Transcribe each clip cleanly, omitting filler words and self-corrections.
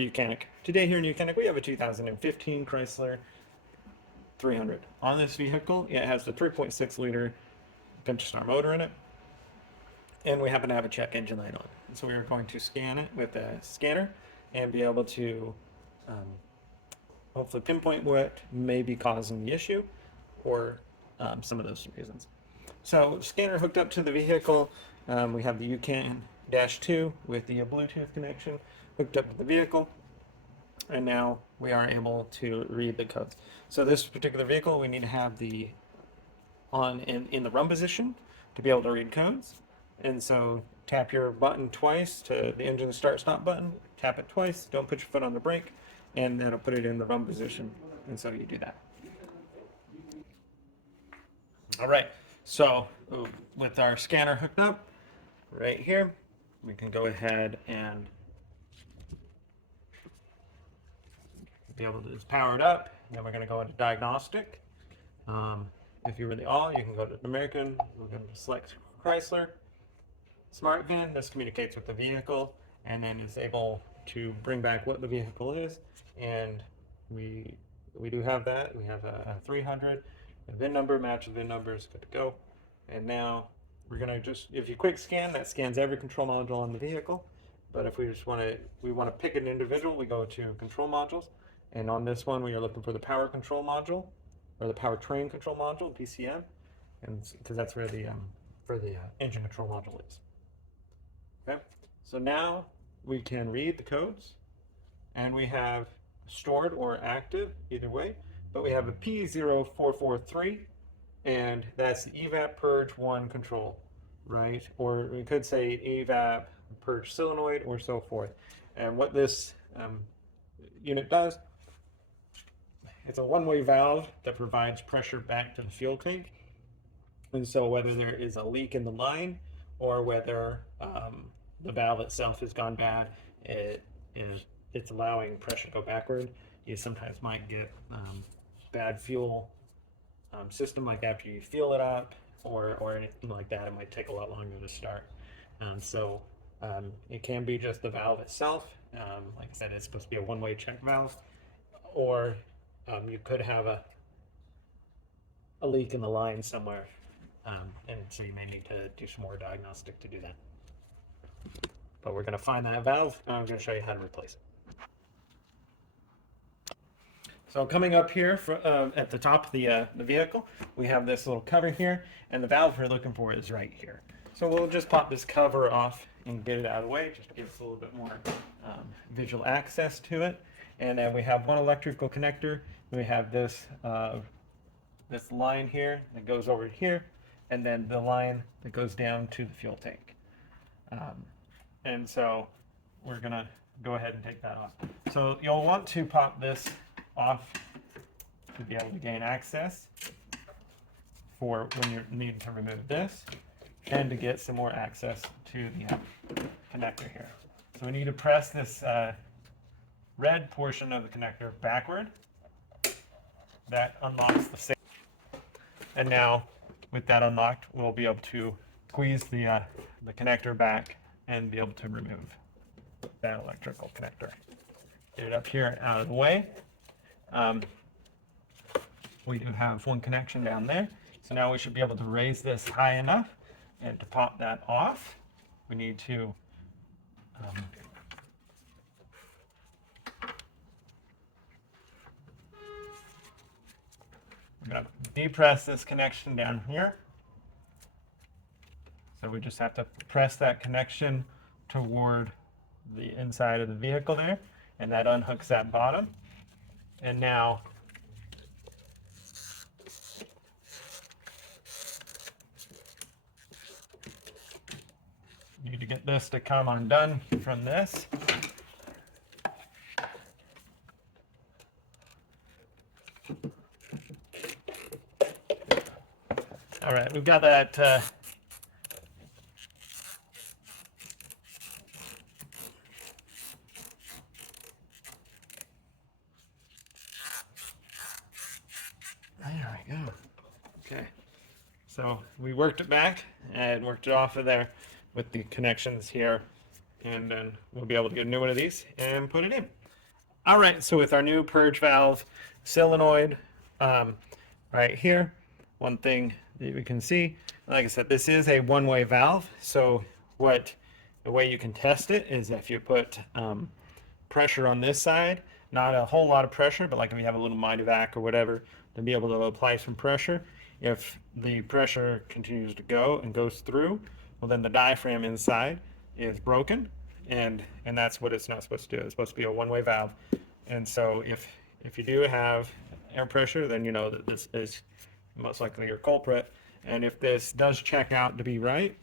to Buchanan. Today here in Buchanan, we have a 2015 Chrysler 300. On this vehicle, it has the 3.6 liter Pentastar motor in it, and we happen to have a check engine light on. And so we are going to scan it with a scanner and be able to hopefully pinpoint what may be causing the issue or some of those reasons. So scanner hooked up to the vehicle. We have the UCAN-2 with the Bluetooth connection hooked up to the vehicle, and now we are able to read the codes. So this particular vehicle, we need to have the on in the run position to be able to read codes. And so tap your button twice to the engine start stop button, tap it twice, don't put your foot on the brake, and that'll put it in the run position. And so you do that. All right, so with our scanner hooked up right here, we can go ahead and be able to just power it up. And then we're going to go into diagnostic. If you're in the all, you can go to American. We're going to select Chrysler. Smart VIN, this communicates with the vehicle and then is able to bring back what the vehicle is. And we do have that. We have a 300. The VIN number, match the VIN number is good to go. And now we're going to if you quick scan, that scans every control module on the vehicle. But if we just want to pick an individual, we go to control modules. And on this one, we are looking for the power control module, or the powertrain control module, PCM, and because that's where the engine control module is. Okay, so now we can read the codes, and we have stored or active, either way, but we have a P0443, and that's the Evap Purge 1 control, right? Or we could say Evap Purge solenoid, or so forth. And what this unit does, it's a one-way valve that provides pressure back to the fuel tank. And so whether there is a leak in the line or whether the valve itself has gone bad, it's allowing pressure to go backward. You sometimes might get bad fuel system, like after you fuel it up or anything like that. It might take a lot longer to start. So it can be just the valve itself. Like I said, it's supposed to be a one-way check valve, or you could have a leak in the line somewhere, and so you may need to do some more diagnostic to do that. But we're going to find that valve, and I'm going to show you how to replace it. So coming up here at the top of the vehicle, we have this little cover here, and the valve we're looking for is right here. So we'll just pop this cover off and get it out of the way, just to give us a little bit more visual access to it. And then we have one electrical connector. We have this this line here that goes over here, and then the line that goes down to the fuel tank. And so we're gonna go ahead and take that off. So you'll want to pop this off to be able to gain access for when you need to remove this, and to get some more access to the connector here. So we need to press this red portion of the connector backward. That unlocks the safe. And now with that unlocked, we'll be able to squeeze the connector back and be able to remove that electrical connector. Get it up here out of the way. We do have one connection down there. So now we should be able to raise this high enough, and to pop that off, we need to we're going to depress this connection down here. So we just have to press that connection toward the inside of the vehicle there, and that unhooks that bottom. And now you need to get this to come undone from this. All right, we've got that there we go. Okay, so we worked it back and worked it off of there with the connections here, and then we'll be able to get a new one of these and put it in. All right, so with our new purge valve solenoid right here, one thing that we can see, like I said, this is a one-way valve. So the way you can test it is if you put pressure on this side, not a whole lot of pressure, but like if you have a little Midivac or whatever, to be able to apply some pressure. If the pressure continues to go and goes through, well, then the diaphragm inside is broken, and that's what it's not supposed to do. It's supposed to be a one-way valve. And so if you do have air pressure, then you know that this is most likely your culprit. And if this does check out to be right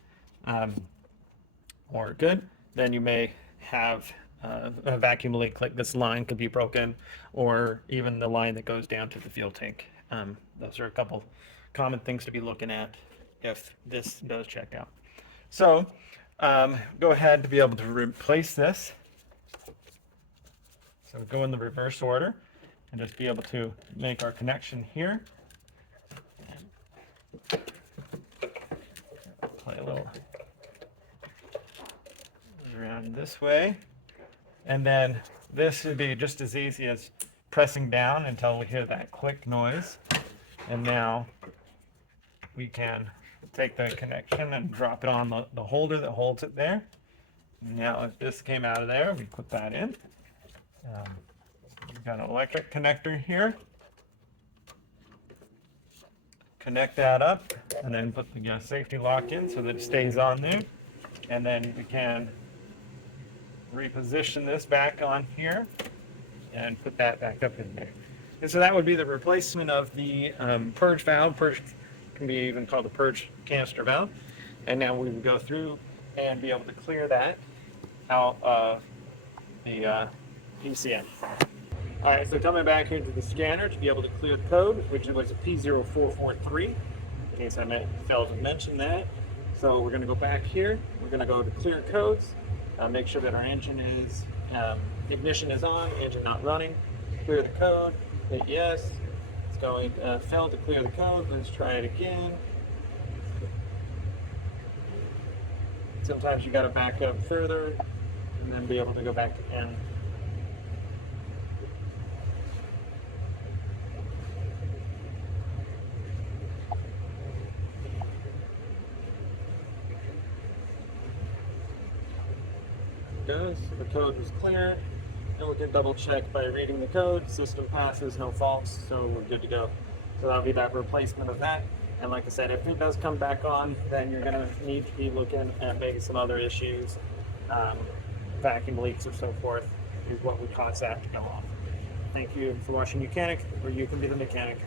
or good, then you may have a vacuum leak, like this line could be broken, or even the line that goes down to the fuel tank. Those are a couple common things to be looking at if this does check out. So go ahead to be able to replace this. So go in the reverse order and just be able to make our connection here. Play a little around this way. And then this would be just as easy as pressing down until we hear that click noise. And now we can take the connection and drop it on the holder that holds it there. Now if this came out of there, we put that in. We've got an electric connector here. Connect that up and then put the safety lock in so that it stays on there. And then we can reposition this back on here and put that back up in there. And so that would be the replacement of the purge valve. Purge can be even called the purge canister valve. And now we would go through and be able to clear that out of the PCM. All right, so coming back here to the scanner to be able to clear the code, which was a P0443, in case I failed to mention that. So we're going to go back here. We're going to go to clear codes, make sure that our engine is, ignition is on, engine not running. Clear the code, hit yes. It's going failed to clear the code. Let's try it again. Sometimes you got to back up further and then be able to go back to N. Goes. The code was clear, and we can double check by reading the code. System passes, no faults, so we're good to go. So that'll be that replacement of that. And like I said, if it does come back on, then you're going to need to be looking at maybe some other issues. Vacuum leaks or so forth is what would cause that to go off. Thank you for watching Mechanic, where you can be the mechanic.